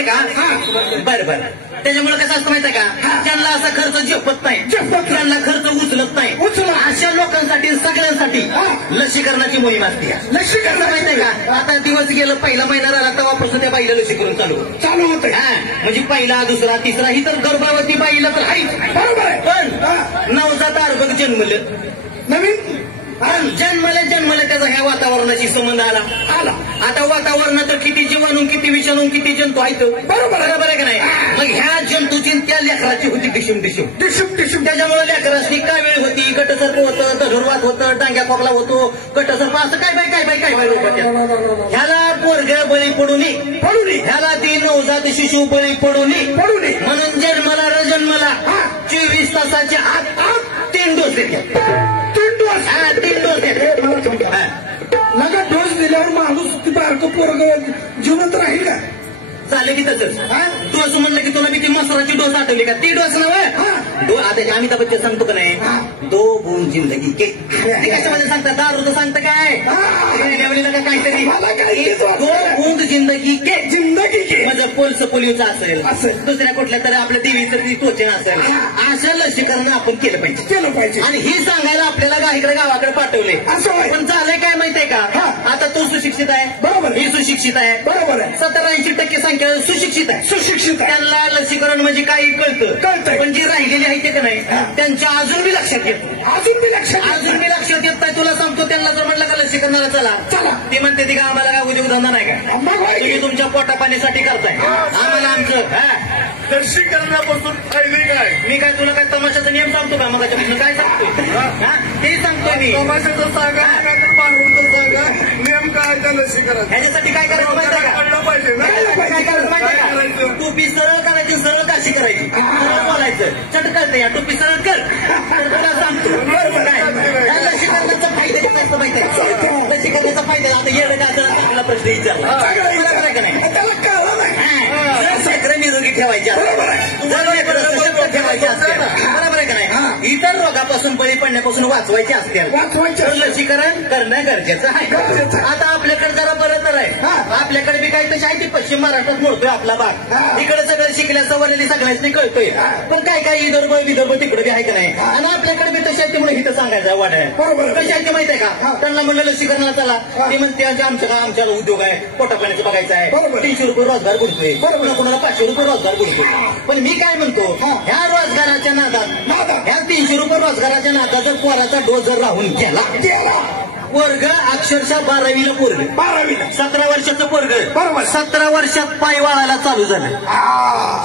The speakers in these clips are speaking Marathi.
माहितीये का? बरं बरं. त्याच्यामुळे कसं असतं माहितीये का? ज्यांना असा खर्च झेपत नाही, ज्यांना खर्च उचलत नाही, अशा लोकांसाठी सगळ्यांसाठी लसीकरणाची मोहीम असते. लसीकरण माहितीये का? आता दिवस गेलं, पहिला महिना झाला तेव्हापासून त्या बाईला लसीकरण चालू होतं. म्हणजे पहिला दुसरा तिसरा ही तर गर्भावती बाईला तर आहेच, बरोबर आहे. पण नवजात अर्भक जन्मलं, नवीन जन्मल्या त्याचा ह्या वातावरणाशी संबंध आला. आता वातावरणात किती जीवाणू, किती विषाणू, किती जंतू आहेत, बरोबर आहे का नाही? मग ह्या जंतूची त्या लेकराची होती डिशूम. त्याच्यामुळे लेकराची काय वेळ होती, गटसर्प होतं, धनुर्वात होतं, डांग्या खोकला होतो, गटसर्प असं काय रोग होत्या. ह्याला पोरग बळी पडून ह्याला ती नवजात शिशु बळी पडून म्हणून जन्मला 24 तासाच्या आत 3 डोस देतात. 3 डोस नका डोस दिल्यावर माणूस ती बारकं पोरग जिवंत राहील का? चालेल की तसंच. डोस म्हणलं की तुला मी ती मसराची डोस आठवली का? ती डोस नव्हे. आता अमिताभ बच्चन सांगतो का नाही, 2 बूंद जिंदगी के. कशामध्ये सांगतात? दारू तर सांगतं काय काहीतरी 2 बूंद जिंदगी के. माझं पोलचं पोलिओचं असेल, दुसऱ्या कुठल्या तरी आपल्या देवीचं ती टोचन असेल, असं लसीकरण आपण केलं पाहिजे. आणि ही सांगायला आपल्याला इकडे गावाकडे पाठवले. पण झालंय काय माहितीये का? आता तो सुशिक्षित आहे, बरोबर, ही सुशिक्षित आहे, बरोबर आहे. 70-80% संख्या सुशिक्षित आहे. त्यांना लसीकरण म्हणजे काही कळतं, पण जी राहिलेली आहे ते का नाही, त्यांच्या अजून बी लक्षात येत नाही. तुला सांगतो, त्यांना जर म्हटलं का लसीकरणाला चला, ती म्हणते ती का आम्हाला काय उद्योगधंदा नाही का? तुम्ही तुमच्या पोटापाण्यासाठी करताय, आम्हाला आमचं लसीकरणापासून फायदे काय? मी काय तुला काय तमाशाचा नियम सांगतो का? मग काय सांगतोय ते सांगतोय मी. तमाशाचं सांगा, बाहेरचं सांगा, नियम काय त्या लसीकरण. ह्याच्यासाठी काय करायचं माहिती का? कळलं पाहिजे ना. काय करायचं? टोपी सरळ करायची, सरळ काशी करायची, सरळ बोलायचं. चट कळतं या टोपी सरळ कर. तुला सांगतो बरोबर काय लसीकरणाचा फायदा काय असतं माहिती आहे? लसीकरणाचा फायदा आता येणं का चांगला प्रश्न विचारला का नाही? त्याला कळलं नाही. लेकरं निरोगी ठेवायची, सशक्त ठेवायची असते, बरोबर आहे का नाही? इतर रोगापासून बळी पडण्यापासून वाचवायचे असते. लसीकरण करणं गरजेचं आहे. आता आपल्याकडे जरा बरं तर आहे, आपल्याकडे बी काही तशी आहे ती पश्चिम महाराष्ट्रात मोडतोय आपला भाग. इकडे सगळं शिकल्या सवरलेली सगळ्यांनी कळतोय, पण काय विदर्भ तिकडे बी आहे का नाही? आणि आपल्याकडे बी तशी आहे, त्यामुळे हिथं सांगायचं वाढ आहे. बरोबर कशी आहे ते माहिती आहे का? त्यांना म्हणलं लसीकरणाला चला, ते म्हणते आमच्याला उद्योग आहे, पोटापाण्याचं बघायचं आहे, 300 रुपये रोजगार बुडतोय, बरोबर, कोणाला 500 रुपये रोजगार बुडतोय. पण मी काय म्हणतो, ह्या रोजगाराच्या नादात, ह्या 300 रुपये रोजगाराच्या नादात जर पोराचा डोस जर राहून गेला, वर्ग अक्षरशः 12वीला पोरग, 17 वर्षाचं पोरग, बरोबर, 17 वर्षात पाय वाळायला चालू झालं,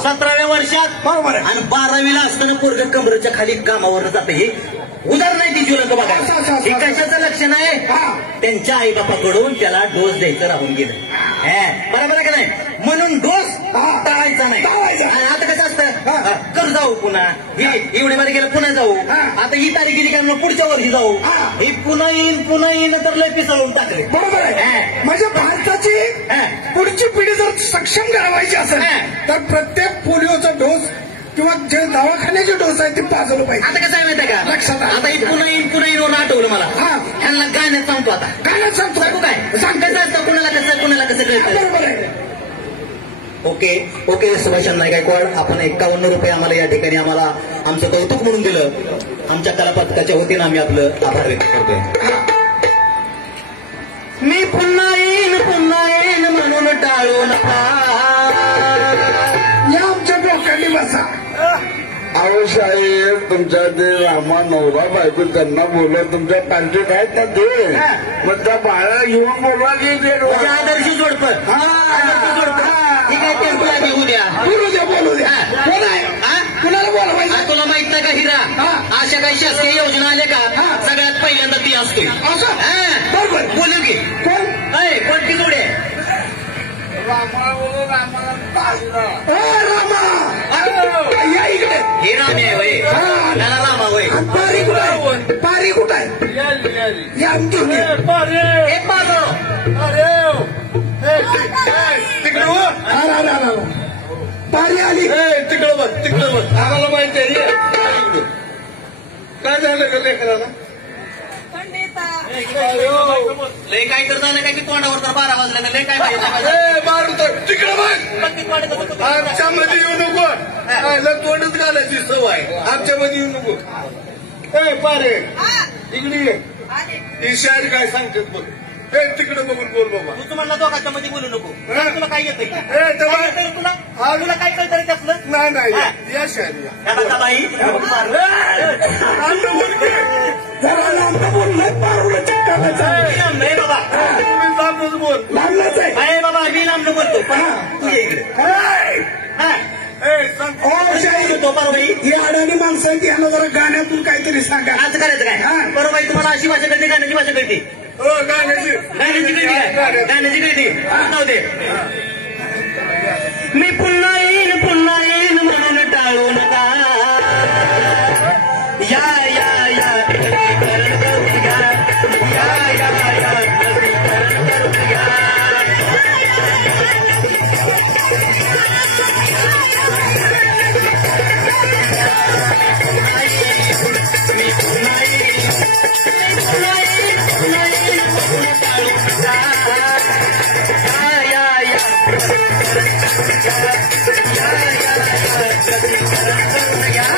17व्या वर्षात, बरोबर. आणि 12वीला असताना पोरग कमरेच्या खाली कामावर जातं. हे उदाहरण आहे ती ज्वलंत बघा. हे कशाचं लक्षण आहे? त्यांच्या आईबापाकडून त्याला डोस द्यायचं राहून गेलं. बरोबर आहे का नाही? म्हणून डोस टाळायचा नाही. आता कसं असतं, कर जाऊ पुन्हा, हे एवढे मध्ये गेलं पुन्हा जाऊ, आता ही तारीख गेली का पुढच्या वर्षी जाऊ, हे पुन्हा येईन तर लय पिसाळून टाकले. बरोबर आहे. म्हणजे भारताची पुढची पिढी जर सक्षम करावायची असेल तर प्रत्येक पोलिओचा डोस किंवा जे दवाखान्याचे डोस आहेत ते पाजवलं पाहिजे. आता कसं आहे माहिती आहे का? लक्षात आता ही पुन्हा येईन आठवलं मला. ह्यांना गाण्यात सांगतो, आता गाण्यात सांगतो काय सांगायचं असतं, कुणाला कसं कळतं. बरोबर आहे. ओके सुभाषचंद्र गायकवाड, आपण 51 रुपये आम्हाला या ठिकाणी आम्हाला आमचं कौतुक म्हणून दिलं. आमच्या कला पथकाच्या वतीनं आम्ही आपलं आभार व्यक्त करतोय. मी पुन्हा येईन म्हणून टाळू नका, या आमच्या डोक्याने बसा. अहो साहेब, तुमच्या ते रामा नवरा बायको त्यांना बोलवा, तुमच्या पॅन्टीत आहेत ना ते, मग त्या बाळा घेऊन बोलवा की ते आदर्शी जोडपं ठीक आहे. टेम्पला घेऊ द्या, बोलू द्या. कोण आहे? कुणाला बोलवायचं? तुला माहित नाही का हिरा, अशा काही शासकीय योजना आल्या का सगळ्यात पहिल्यांदा ती असते. बरोबर, बोलू की कोणती जोडी आहे? रामा या इकडे. हे रामे आहे वय, त्याला रामा वय. पारी कुठं आहे? या आमची एक बाजू पारी आली. तिकडं बघ आम्हाला माहिती आहे. काय झालं का लेकराला? लय काय तर झालं काय की तोंडावर तर 12 वाजलं का लय काय माहिती बारू तर तिकडं बघ आमच्यामध्ये येऊ नको तोंडच घालायची सवय आमच्यामध्ये येऊ नको पारे इकडे ये ही शायरी काय सांगतात बघ तिकडे बघून बोल बाबा तू म्हणला दोघांच्या मध्ये बोलू नको तुला काय येतंय तुला काय कळतं त्यातलं नाही या शायरी नाही बाबा तुम्ही लांबच बोल लांबलंच आहे अरे बाबा मी लांब बोलतो पण तुझ्या इकडे तो परवाई ही अडाणी माणसं आहेत यांना जरा गाण्यातून काहीतरी सांगा आज करायचं काय परवाई तुम्हाला अशी भाषा कळते गाण्याची भाषा कळते गाण्याची कळते काय गाण्याची कळते नाव दे मी पुन्हा येईन म्हणून टाळू नका या या या लसीकरण करून घ्या या या या लसीकरण करून घ्या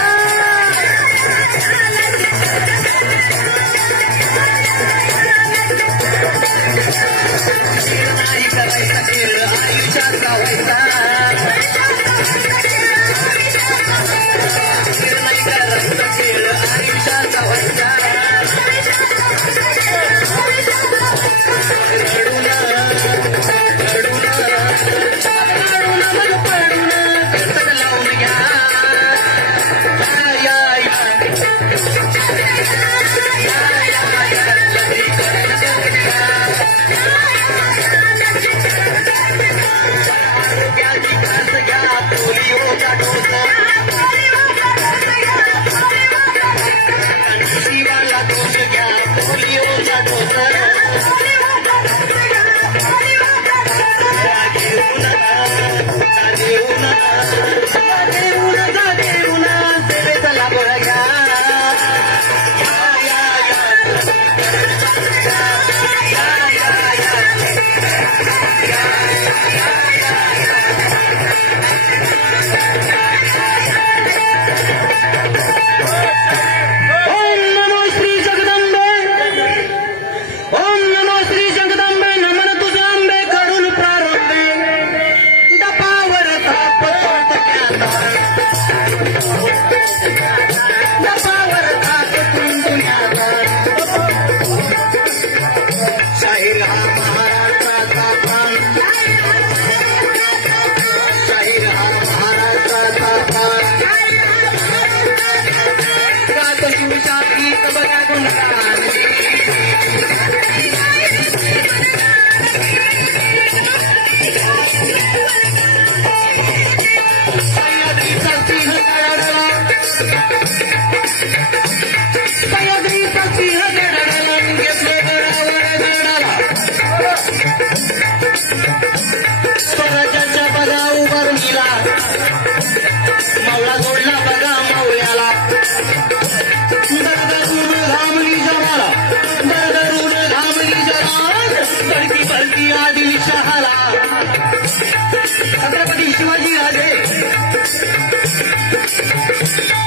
छत्रपती शिवाजी राजे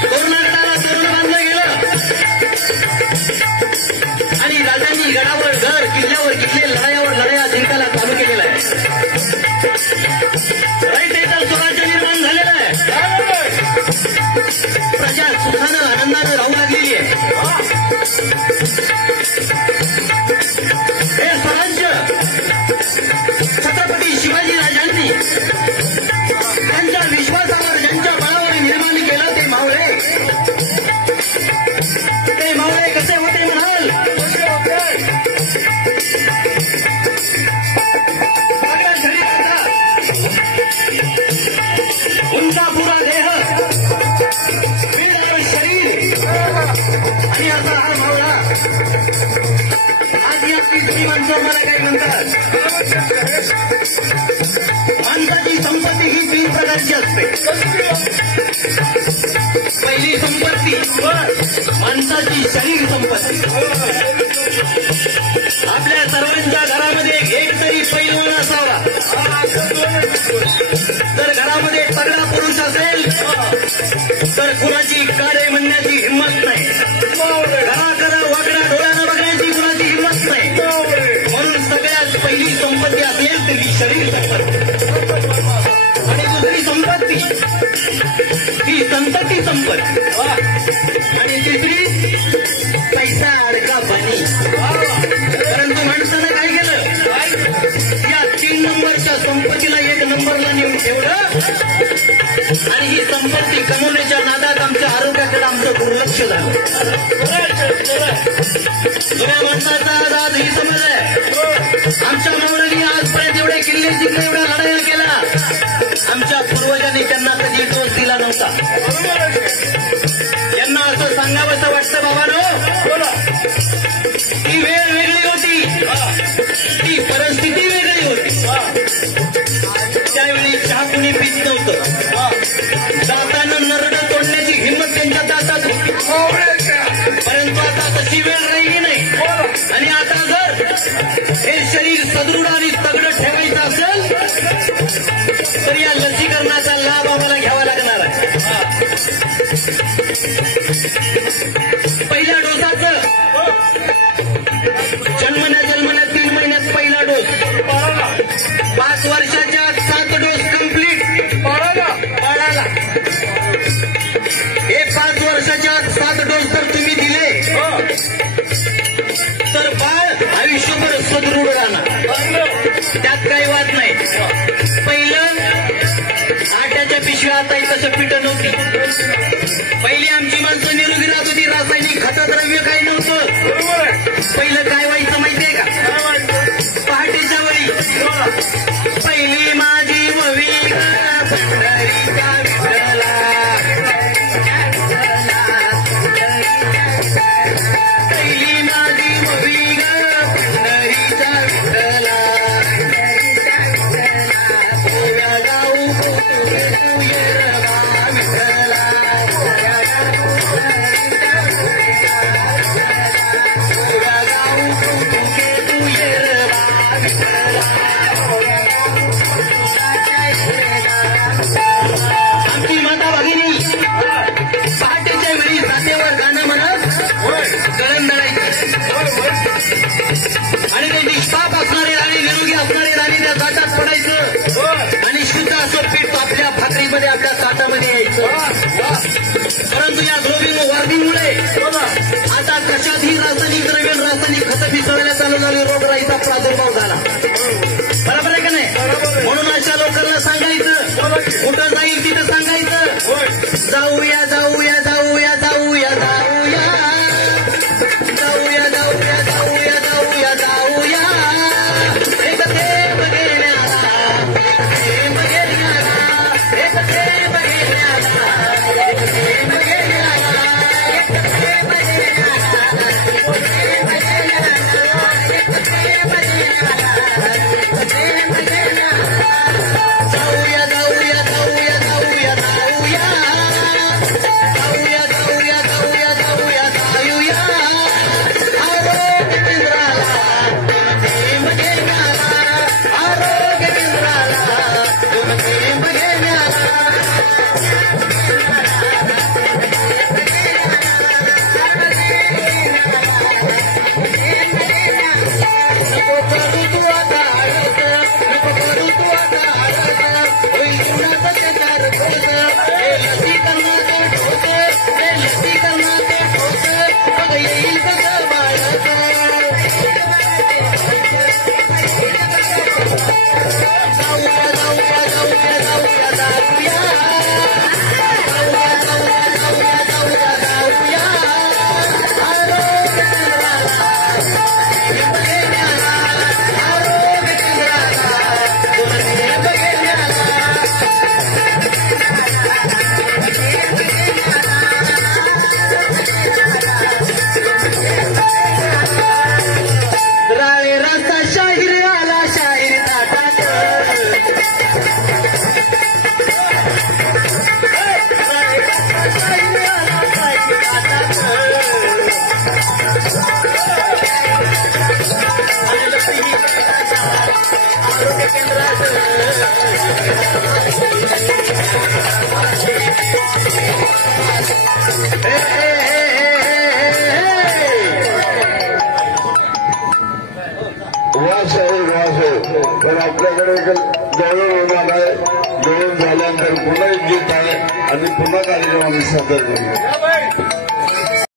तरुणागडाला तरुण बांधलं गेलं आणि राजांनी गडावर घर किल्ल्यावर किल्ले लढायावर लढाया जिंकायला चालू केलेला आहे रयतेचं स्वराज्य निर्माण झालेलं आहे प्रजा सुखानं आनंदानं राहू लागलेली आहे हे स्वराज्य छत्रपती शिवाजी राजांनी त्यांच्या विश्वासावर ज्यांच्या बळावर निर्माण केलं ते मावळे कसे होते म्हणाल उंचा पुरा देह शरीर आणि असा हा मावळा आज या तिसरी माणसं मला काय म्हणतात माणसाची संपत्ती ही 3 प्रकारची असते पहिली संपत्ती माणसाची शरीर संपत्ती घरामध्ये तगडा पुरुष असेल तर कुणाची काळे म्हणण्याची हिंमत नाही. घराकडे वाकड्या डोळ्यानं बघण्याची कुणाची हिंमत नाही. म्हणून सगळ्यात पहिली संपत्ती असेल ती शरीर संपत्ती आणि दुसरी संपत्ती ही संतती संपत्ती आणि तिसरी पैसा अडका पाणी. परंतु माणसानं काय केलं, या 3 नंबरच्या संपत्तीला 1 नंबरला नेऊन ठेवलं आणि ही संपत्ती कमवण्याच्या नादात आमच्या आरोग्याकडे आमचं दुर्लक्ष झालं. जुन्या माणसाचा आज ही समज आहे. आमच्या मावळ्यांनी आजपर्यंत एवढे किल्ले जिंकले, एवढ्या लढाया केला. आमच्या पूर्वजांनी त्यांना कधी डोस दिला नव्हता. त्यांना असं सांगावंसं वाटतं, बाबांनो ती वेळ वेगळी होती, ती परिस्थिती वेगळी होती. त्यावेळी चहा कुणी पीत नव्हतं. दातानं नरडं तोडण्याची हिंमत त्यांच्या दातात होती. परंतु आता तशी वेळ राहिली नाही. आणि आता जर हे शरीर सदृढ आणि तगडं ठेवायचं असेल तर या लसीकरणाचा लाभ आम्हाला घ्यावा लागणार आहे. पहिल्या डोसाचं जन्मल्या 3 महिन्यात पहिला डोस, 5 वर्षाच्या 7 डोस कंप्लीट बाळाला. हे 5 वर्षाच्या 7 डोस जर तुम्ही दिले तर बाळ आयुष्यभर सदृढ राहणार, त्यात काही वाद नाही. पहिलं आट्याच्या पिशव्या आता तसं पिठं नव्हती. पहिली आमची माणसं निरोगी राहत होती, रासायनिक खतद्रव्य काही नव्हतं. पहिलं काय व्हायचं माहितीये का, पहाटेच्या वेळी पहिली माझी ववी पंढरीच्या विठ्ठला, पहिली माझी ववी पंढरीच्या विठ्ठला, गोव्या गाऊ आमची माता भगिनी पहाटेच्या वेळी जातेवर गाणं म्हणत गळण मिळायचं आणि ते निष्पाप असणारे राणी, निरोगी असणारे राणी त्या ताटात पडायचं आणि शुद्ध असं पीठ आपल्या भाकरीमध्ये आपल्या ताटामध्ये यायचं. परंतु या ग्लोबिंग वॉर्मिंगमुळे आता कशातही रासायनिक द्रव्य, रासायनिक खतं मिसळल्या चालू झाली, रोगराईचा प्रादुर्भाव झाला. बरोबर आहे का नाही? म्हणून अशा लोकांना सांगायचं, कुठं जाईल तिथं सांगायचं, जाऊया जाऊया जाऊया जाऊया जाऊया जाऊया जाऊया जाऊया जाऊया जाऊया एक थेंब गेल्याला, थेंब गेल्याला, एक थेंब गेल्याला, एक थेंब गेल्याला. वास आहे वास आहे पण आपल्याकडे गवळण होणार आहे. गवळण झाल्यानंतर पुन्हा एक गीत आहे आणि पुन्हा कार्यक्रम आम्ही सादर करू.